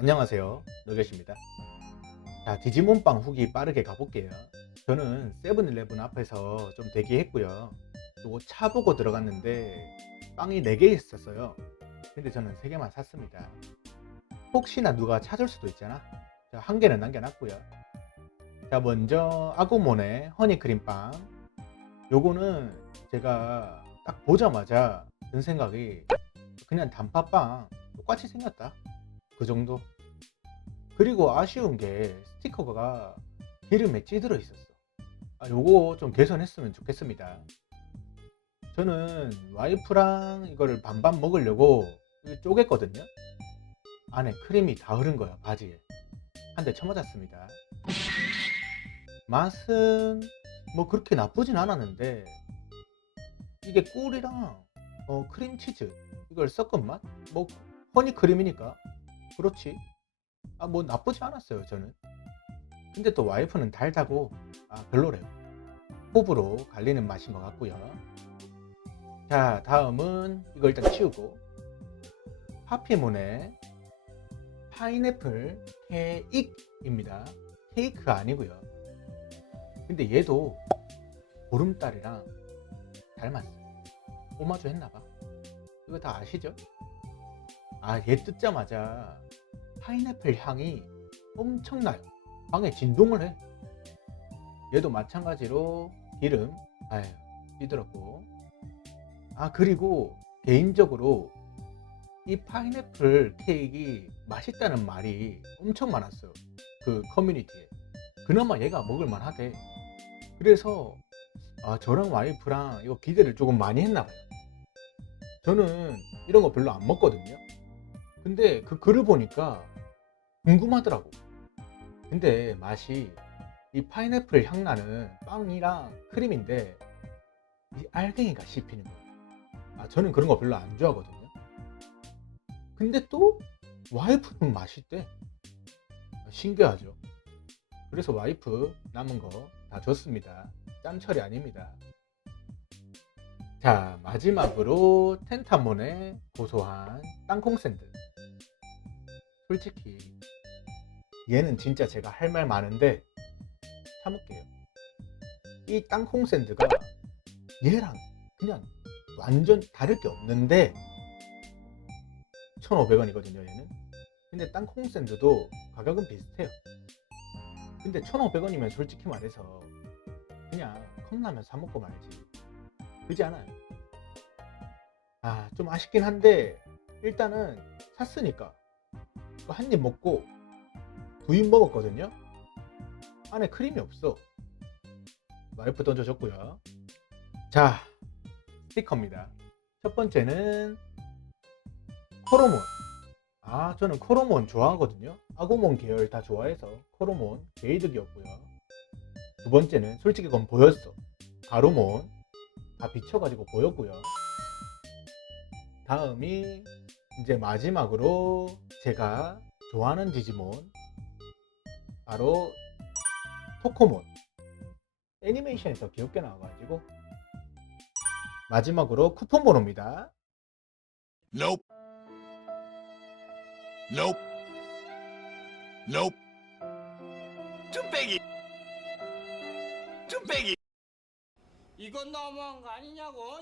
안녕하세요. 노get입니다. 자, 디지몬빵 후기 빠르게 가볼게요. 저는 세븐일레븐 앞에서 좀 대기했고요. 그리고 차 보고 들어갔는데 빵이 4개 있었어요. 근데 저는 3개만 샀습니다. 혹시나 누가 찾을 수도 있잖아. 자, 한 개는 남겨놨고요. 자, 먼저 아구몬의 허니크림빵. 요거는 제가 딱 보자마자 든 생각이 그냥 단팥빵 똑같이 생겼다. 그 정도. 그리고 아쉬운 게 스티커가 기름에 찌들어 있었어. 아, 요거 좀 개선했으면 좋겠습니다. 저는 와이프랑 이거를 반반 먹으려고 쪼갰거든요. 안에 크림이 다 흐른 거야, 바지에. 한 대 쳐맞았습니다. 맛은 뭐 그렇게 나쁘진 않았는데 이게 꿀이랑 어, 크림치즈 이걸 섞은 맛? 뭐 허니크림이니까 그렇지. 아 뭐 나쁘지 않았어요 저는. 근데 또 와이프는 달다고 아 별로래요. 호불호 갈리는 맛인 것 같고요. 자 다음은 이거 일단 치우고. 하피문의 파인애플 케익입니다. 케이크 아니고요. 근데 얘도 보름달이랑 닮았어요 오마주 했나봐. 이거 다 아시죠? 아, 얘 뜯자마자 파인애플 향이 엄청나요. 방에 진동을 해. 얘도 마찬가지로 기름, 아유, 찌들었고. 아, 그리고 개인적으로 이 파인애플 케이크 맛있다는 말이 엄청 많았어요. 그 커뮤니티에. 그나마 얘가 먹을만 하대. 그래서, 아, 저랑 와이프랑 이거 기대를 조금 많이 했나 봐요. 저는 이런 거 별로 안 먹거든요. 근데 그 글을 보니까 궁금하더라고. 근데 맛이 이 파인애플 향 나는 빵이랑 크림인데 이 알갱이가 씹히는 거야. 아, 저는 그런 거 별로 안 좋아하거든요. 근데 또 와이프는 맛있대. 아, 신기하죠. 그래서 와이프 남은 거 다 줬습니다. 짬처리 아닙니다. 자 마지막으로 텐타몬의 고소한 땅콩 샌드 솔직히. 얘는 진짜 제가 할 말 많은데 참을게요. 이 땅콩 샌드가 얘랑 그냥 완전 다를 게 없는데 1,500원이거든요 얘는. 근데 땅콩 샌드도 가격은 비슷해요. 근데 1,500원이면 솔직히 말해서 그냥 컵라면 사 먹고 말지. 그지 않아요? 아, 좀 아쉽긴 한데, 일단은 샀으니까, 한 입 먹고, 두 입 먹었거든요? 안에 크림이 없어. 와이프 던져줬고요. 자, 스티커입니다. 첫 번째는, 코로몬. 아, 저는 코로몬 좋아하거든요. 아고몬 계열 다 좋아해서, 코로몬 게이득이었고요. 두 번째는, 솔직히 그건 보였어. 가루몬. 다 비춰가지고 보였고요. 다음이 이제 마지막으로 제가 좋아하는 디지몬 바로 토코몬 애니메이션이 더 귀엽게 나와가지고 마지막으로 쿠폰 번호입니다. Nope. Nope. Nope. 뚝배기. 뚝배기. 이건 너무한 거 아니냐고?